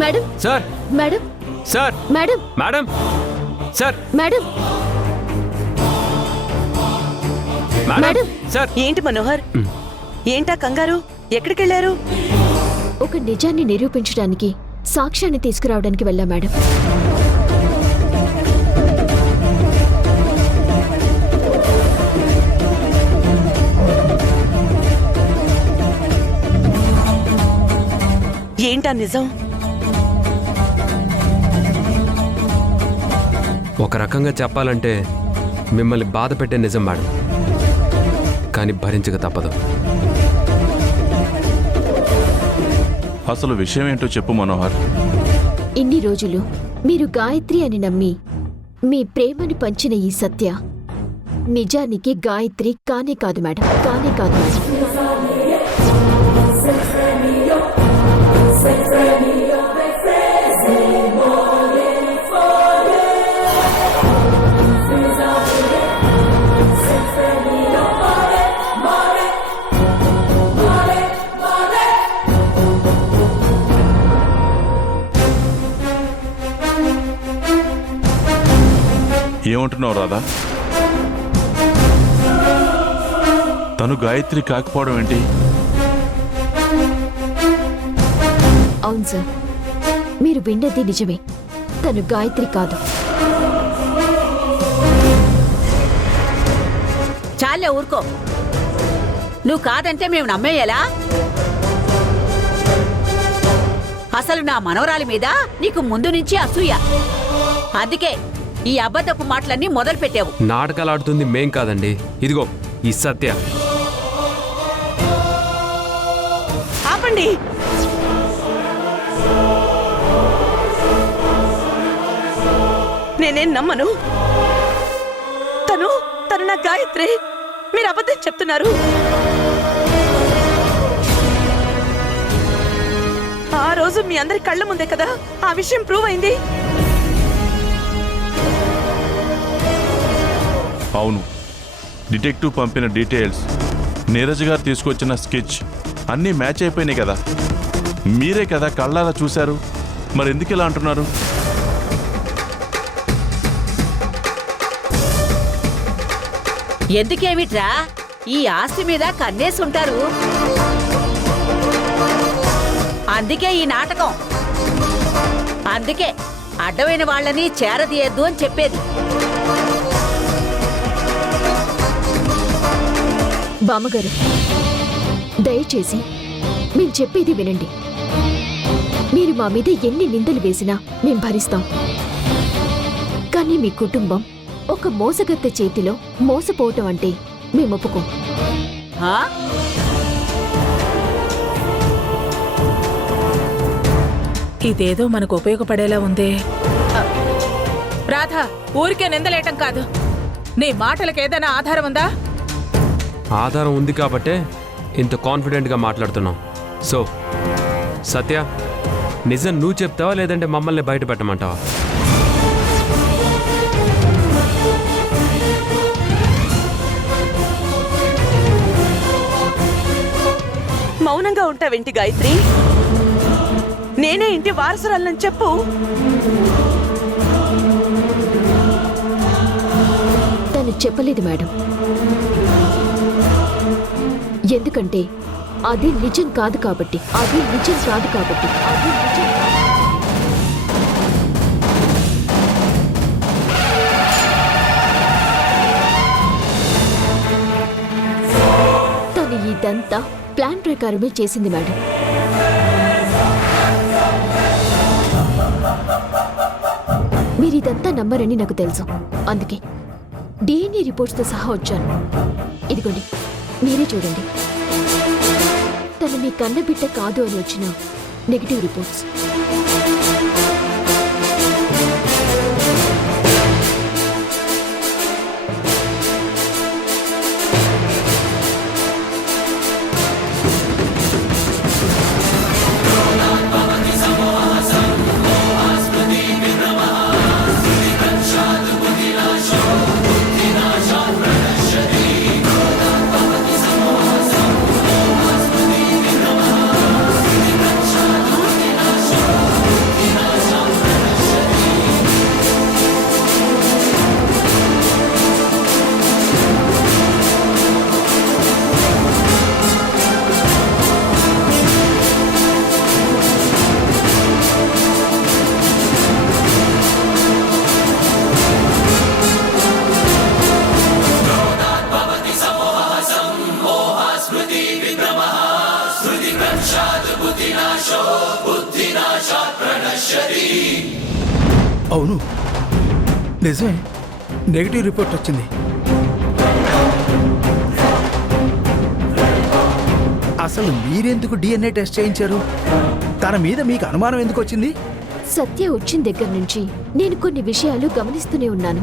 Madam sir madam sir madam madam sir madam madam sir. ఏంటి మనోహర్, ఏంటా కంగారు? ఎక్కడికెళ్లారు? ఒక నిజాన్ని నిరూపించడానికి సాక్ష్యాన్ని తీసుకురావడానికి వెళ్ళా మేడం. ఏంటా నిజం? ఒక రకంగా చెప్పాలంటే మిమ్మల్ని బాధ పెట్టే నిజం మేడం, కానీ భరించక తప్పదు. అసలు విషయం ఏంటో చెప్పు మనోహర్. ఇన్ని రోజులు మీరు గాయత్రి అని నమ్మి మీ ప్రేమను పంచిన ఈ సత్య నిజానికి గాయత్రి కానే కాదు మేడం, కానే కాదు మేడం. ఏమంటున్నావు రాధా? తను గాయత్రి కాకపోవడం ఏంటి? అవును సార్, మీరు విన్నది నిజమే. తను గాయత్రి కాదు. చాలే ఊరుకో. నువ్వు కాదంటే మేము నమ్మేయాలా? అసలు నా మనవరాలి మీద నీకు ముందు నుంచి అసూయ. అందుకే ఈ అబద్ధపు మాటలన్నీ మొదలు పెట్టావు. నాటకాలు ఆడుతుంది మేం కాదండి, ఇదిగో ఈ సత్య. ఆపండి. నేనేం నమ్మను. తను తను నా గాయత్రి. మీరు అబద్ధం చెప్తున్నారు. ఆ రోజు మీ అందరి కళ్ళ ముందే కదా ఆ విషయం ప్రూవ్ అయింది. అవును, డిటెక్టివ్ పంపిన డీటెయిల్స్, నీరజ్ గారు తీసుకొచ్చిన స్కెచ్ అన్నీ మ్యాచ్ అయిపోయినాయి కదా. మీరే కదా కళ్ళారా చూశారు. మరి ఎందుకు ఇలా అంటున్నారు? ఎందుకేమిట్రా, ఈ ఆస్తి మీద కన్నేసి ఉంటారు. అందుకే ఈ నాటకం. అందుకే అడ్డమైన వాళ్ళని చేరదీయద్దు అని చెప్పేది. బామ్మగారు, దయచేసి మేం చెప్పేది వినండి. మీరు మా మీద ఎన్ని నిందలు వేసినా మేం భరిస్తాం. కానీ మీ కుటుంబం ఒక మోసగత్తె చేతిలో మోసపోవటం అంటే మేము ఒప్పుకోం. ఇదేదో మనకు ఉపయోగపడేలా ఉందే. రాధా, ఊరికే నిందలేయటం కాదు. నీ మాటలకు ఏదైనా ఆధారం ఉందా? ఆధారం ఉంది కాబట్టే ఇంత కాన్ఫిడెంట్గా మాట్లాడుతున్నాం. సో సత్య, నిజం నువ్వు చెప్తావా లేదంటే మమ్మల్ని బయట పెట్టమంటావా? మౌనంగా ఉంటావేంటి గాయత్రి? నేనే ఇంటి వారసురాలని చెప్పు. తను చెప్పలేదు మేడం. ఎందుకంటే అది నిజం కాదు కాబట్టి. అది నిజం కాదు కాబట్టి. అది నిజం కాదు. తను ఇదంతా ప్లాన్ ప్రకారమే చేసింది మేడం. మీరిదంతా నమ్మరని నాకు తెలుసు. అందుకే డిఎన్ఏ రిపోర్ట్స్తో సహా వచ్చాను. ఇదిగోండి, మీరే చూడండి. తను మీ కన్నబిడ్డ కాదు అని వచ్చిన నెగిటివ్ రిపోర్ట్స్. అవును నిజమే, నెగిటివ్ రిపోర్ట్ వచ్చింది. అసలు మీరెందుకు డిఎన్ఏ టెస్ట్ చేయించారు? తన మీద మీకు అనుమానం ఎందుకు వచ్చింది? సత్య వచ్చిన దగ్గర నుంచి నేను కొన్ని విషయాలు గమనిస్తూనే ఉన్నాను.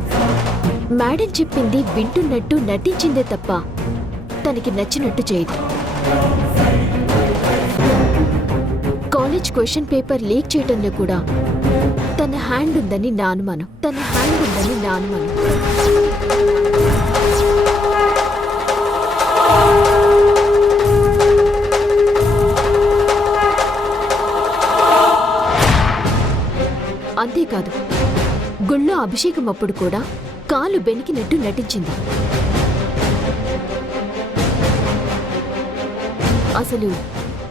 మేడం చెప్పింది వింటున్నట్టు నటించిందే తప్ప తనకి నచ్చినట్టు చేయదు. కాలేజ్ క్వశ్చన్ పేపర్ లీక్ చేయడంలో కూడా తన హ్యాండ్ ఉందని నా అనుమానం. అంతేకాదు, గుళ్ళో అభిషేకం అప్పుడు కూడా కాలు బెనికినట్టు నటించింది. అసలు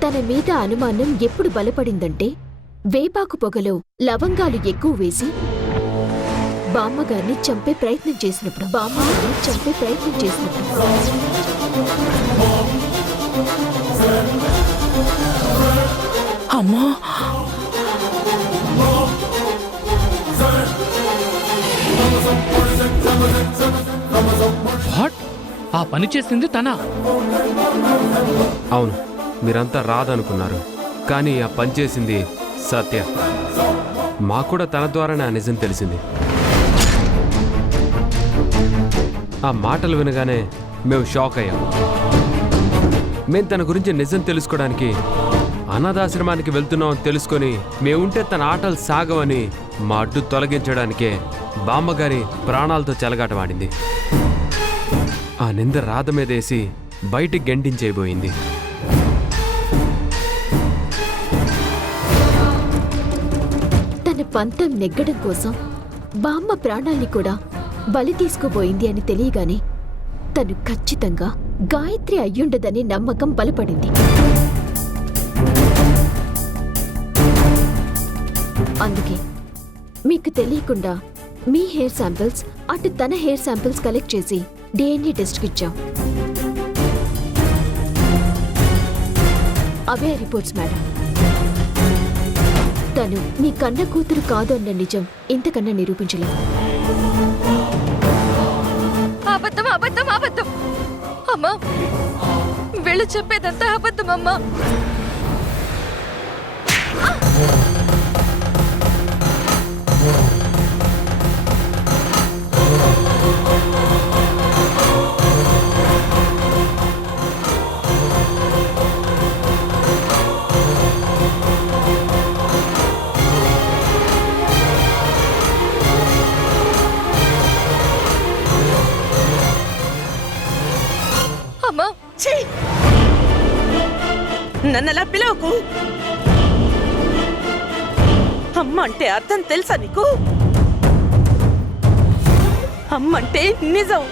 తన మీద అనుమానం ఎప్పుడు బలపడిందంటే వేపాకు పొగలో లవంగాలు ఎక్కువ వేసి బామ్మగారిని చంపే ప్రయత్నం చేసినప్పుడు. అమ్మా, వాట్? ఆ పని చేసింది తనా? అవును, మీరంతా రాదనుకున్నారు, కానీ ఆ పని చేసింది సత్య. మాకు కూడా తన ద్వారానే ఆ నిజం తెలిసింది. ఆ మాటలు వినగానే మేము షాక్ అయ్యాం. మేము తన గురించి నిజం తెలుసుకోవడానికి అనాథాశ్రమానికి వెళ్తున్నాం తెలుసుకొని మేముంటే తన ఆటలు సాగవని మా అడ్డు తొలగించడానికే బామ్మగారి ప్రాణాలతో చెలగాటమాడింది. ఆ నింద రాధ మీదేసి బయటికి గెంటించేయబోయింది. తన పంతం నెగ్గడం కోసం బామ్మ ప్రాణాల్ని కూడా బలి తీసుకోబోయింది అని తెలియగానే తను ఖచ్చితంగా గాయత్రి అయ్యుండదని నమ్మకం బలపడింది. అందుకే మీకు తెలియకుండా మీ హెయిర్ శాంపిల్స్ అటు తన హెయిర్ శాంపిల్స్ కలెక్ట్ చేసి డిఎన్ఏ టెస్ట్కి ఇచ్చాం. అవే రిపోర్ట్స్ మేడం. తను మీ కన్న కూతురు కాదు అన్న నిజం ఇంతకన్నా నిరూపించలేదు. అబద్ధం అబద్ధం అబద్ధం అమ్మా, వీళ్ళు చెప్పేదంతా అబద్ధం అమ్మా. అమ్మా, ఛీ! నన్నలా పిలవకు. అమ్మ అంటే అర్థం తెలుసా నీకు? అమ్మంటే నిజం.